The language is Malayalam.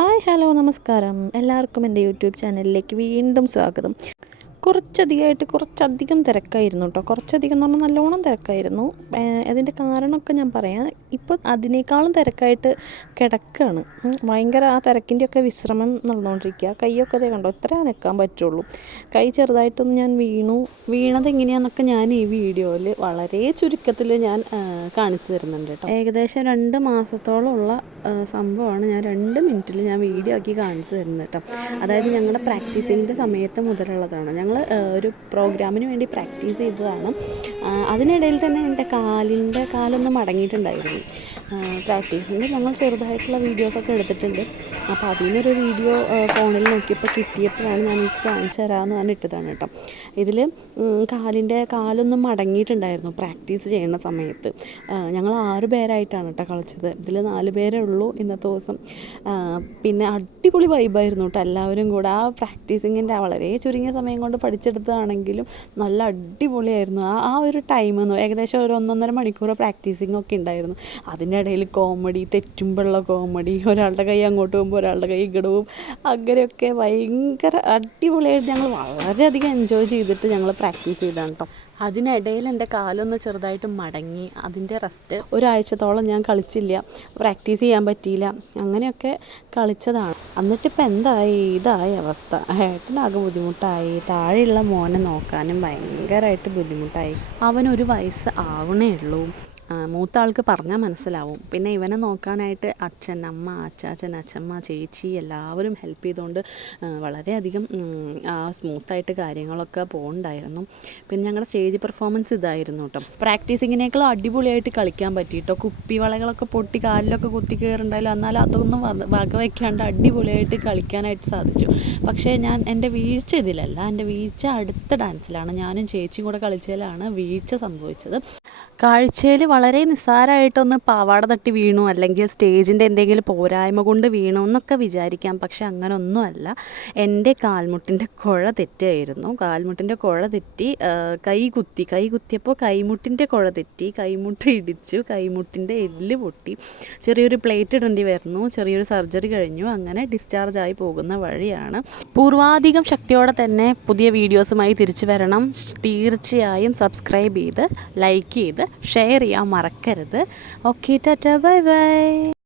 ഹായ് ഹലോ നമസ്കാരം. എല്ലാവർക്കും എൻ്റെ യൂട്യൂബ് ചാനലിലേക്ക് വീണ്ടും സ്വാഗതം. കുറച്ചധികം തിരക്കായിരുന്നു കേട്ടോ. കുറച്ചധികം എന്ന് പറഞ്ഞാൽ നല്ലോണം തിരക്കായിരുന്നു. അതിൻ്റെ കാരണമൊക്കെ ഞാൻ പറയാം. ഇപ്പോൾ അതിനേക്കാളും തിരക്കായിട്ട് കിടക്കുകയാണ്. ഭയങ്കര ആ തിരക്കിൻ്റെയൊക്കെ വിശ്രമം നടന്നുകൊണ്ടിരിക്കുക. കൈയൊക്കെ അതേ കണ്ടോ, ഇത്ര അനക്കാൻ പറ്റുള്ളൂ. കൈ ചെറുതായിട്ടൊന്ന് ഞാൻ വീണത് എങ്ങനെയാണെന്നൊക്കെ ഞാൻ ഈ വീഡിയോയിൽ വളരെ ചുരുക്കത്തിൽ ഞാൻ കാണിച്ചു തരുന്നുണ്ട് കേട്ടോ. ഏകദേശം 2 മാസത്തോളമുള്ള സംഭവമാണ് ഞാൻ 2 മിനിറ്റിൽ ഞാൻ വീഡിയോ ആക്കി കാണിച്ചു തരുന്നത് കേട്ടോ. അതായത് ഞങ്ങളുടെ പ്രാക്ടീസിങ്ങിൻ്റെ സമയത്ത് മുതലുള്ളതാണ്. ഞങ്ങൾ ഒരു പ്രോഗ്രാമിന് വേണ്ടി പ്രാക്ടീസ് ചെയ്തതാണ്. അതിനിടയിൽ തന്നെ എൻ്റെ കാലൊന്ന് മടങ്ങിയിട്ടുണ്ടായിരുന്നു. പ്രാക്ടീസിൻ്റെ ഞങ്ങൾ ചെറുതായിട്ടുള്ള വീഡിയോസൊക്കെ എടുത്തിട്ടുണ്ട്. അപ്പോൾ അതിനൊരു വീഡിയോ ഫോണിൽ നോക്കിയപ്പോൾ കിട്ടിയപ്പോഴാണ് ഞാൻ എനിക്ക് കാണിച്ചു തരാമെന്ന് പറഞ്ഞിട്ടതാണ് കേട്ടോ. ഇതിൽ കാലൊന്ന് മടങ്ങിയിട്ടുണ്ടായിരുന്നു പ്രാക്ടീസ് ചെയ്യുന്ന സമയത്ത്. ഞങ്ങൾ 6 പേരായിട്ടാണ് കേട്ടോ കളിച്ചത്. ഇതിൽ 4 പേരേ ഉള്ളൂ ഇന്നത്തെ ദിവസം. പിന്നെ അടിപൊളി വൈബായിരുന്നു കേട്ടോ. എല്ലാവരും കൂടെ ആ പ്രാക്ടീസിങ്ങിൻ്റെ വളരെ ചുരുങ്ങിയ സമയം കൊണ്ട് പഠിച്ചെടുത്തതാണെങ്കിലും നല്ല അടിപൊളിയായിരുന്നു. ആ ഒരു ടൈമെന്ന് ഏകദേശം ഒരു 1.5 മണിക്കൂർ പ്രാക്ടീസിങ് ഒക്കെ ഉണ്ടായിരുന്നു. അതിൻ്റെ ഇടയിൽ കോമഡി, തെറ്റുമ്പോഴുള്ള കോമഡി, ഒരാളുടെ കൈ അങ്ങോട്ട് പോകുമ്പോൾ ഒരാളുടെ കൈ ഇങ്ങോട്ട് പോകും, അങ്ങനെയൊക്കെ ഭയങ്കര അടിപൊളിയായിട്ട് ഞങ്ങൾ വളരെയധികം എൻജോയ് ചെയ്തിട്ട് ഞങ്ങൾ പ്രാക്ടീസ് ചെയ്താണ് കേട്ടോ. അതിനിടയിൽ എൻ്റെ കാലൊന്ന് ചെറുതായിട്ട് മടങ്ങി. അതിൻ്റെ റെസ്റ്റ് ഒരാഴ്ചത്തോളം ഞാൻ കളിച്ചില്ല, പ്രാക്ടീസ് ചെയ്യാൻ പറ്റിയില്ല. അങ്ങനെയൊക്കെ കളിച്ചതാണ്. എന്നിട്ടിപ്പോൾ ഇതായി അവസ്ഥ. ഏട്ടനാകെ ബുദ്ധിമുട്ടായി. താഴെയുള്ള മോനെ നോക്കാനും ഭയങ്കരമായിട്ട് ബുദ്ധിമുട്ടായി. അവനൊരു വയസ്സ് ആവണേ ഉള്ളൂ. മൂത്ത ആൾക്ക് പറഞ്ഞാൽ മനസ്സിലാവും. പിന്നെ ഇവനെ നോക്കാനായിട്ട് അച്ഛൻ, അമ്മ, അച്ചാച്ചൻ, അച്ഛമ്മ, ചേച്ചി എല്ലാവരും ഹെൽപ്പ് ചെയ്തുകൊണ്ട് വളരെയധികം സ്മൂത്തായിട്ട് കാര്യങ്ങളൊക്കെ പോകുന്നുണ്ടായിരുന്നു. പിന്നെ ഞങ്ങളുടെ സ്റ്റേജ് പെർഫോമൻസ് ഇതായിരുന്നു കേട്ടോ. പ്രാക്ടീസിങ്ങിനേക്കാളും അടിപൊളിയായിട്ട് കളിക്കാൻ പറ്റി കേട്ടോ. കുപ്പിവളകളൊക്കെ പൊട്ടി കാലിലൊക്കെ കുത്തി കയറുണ്ടായാലും എന്നാലും അതൊന്നും വക വയ്ക്കാണ്ട് അടിപൊളിയായിട്ട് കളിക്കാനായിട്ട് സാധിച്ചു. പക്ഷേ എൻ്റെ വീഴ്ച ഇതിലല്ല. എൻ്റെ വീഴ്ച അടുത്ത ഡാൻസിലാണ്. ഞാനും ചേച്ചിയും കൂടെ കളിച്ചതിലാണ് വീഴ്ച സംഭവിച്ചത്. കാഴ്ചയിൽ വളരെ നിസ്സാരമായിട്ടൊന്ന് പാവാട തട്ടി വീണു, അല്ലെങ്കിൽ സ്റ്റേജിൻ്റെ എന്തെങ്കിലും പോരായ്മ കൊണ്ട് വീണു എന്നൊക്കെ വിചാരിക്കാം. പക്ഷെ അങ്ങനൊന്നുമല്ല. എൻ്റെ കാൽമുട്ടിൻ്റെ കുഴ തെറ്റായിരുന്നു. കാൽമുട്ടിൻ്റെ കുഴ തെറ്റി കൈ കുത്തിയപ്പോൾ കൈമുട്ടിൻ്റെ കുഴ തെറ്റി, കൈമുട്ട് ഇടിച്ചു, കൈമുട്ടിൻ്റെ എല്ല് പൊട്ടി, ചെറിയൊരു പ്ലേറ്റ് ഇടേണ്ടി വരുന്നു, ചെറിയൊരു സർജറി കഴിഞ്ഞു. അങ്ങനെ ഡിസ്ചാർജായി പോകുന്ന വഴിയാണ്. പൂർവാധികം ശക്തിയോടെ തന്നെ പുതിയ വീഡിയോസുമായി തിരിച്ചു വരണം. തീർച്ചയായും സബ്സ്ക്രൈബ് ചെയ്ത് ലൈക്ക് ചെയ്ത് ഷെയർ ചെയ്യാൻ മറക്കരുത്. Okay, Tata, bye bye.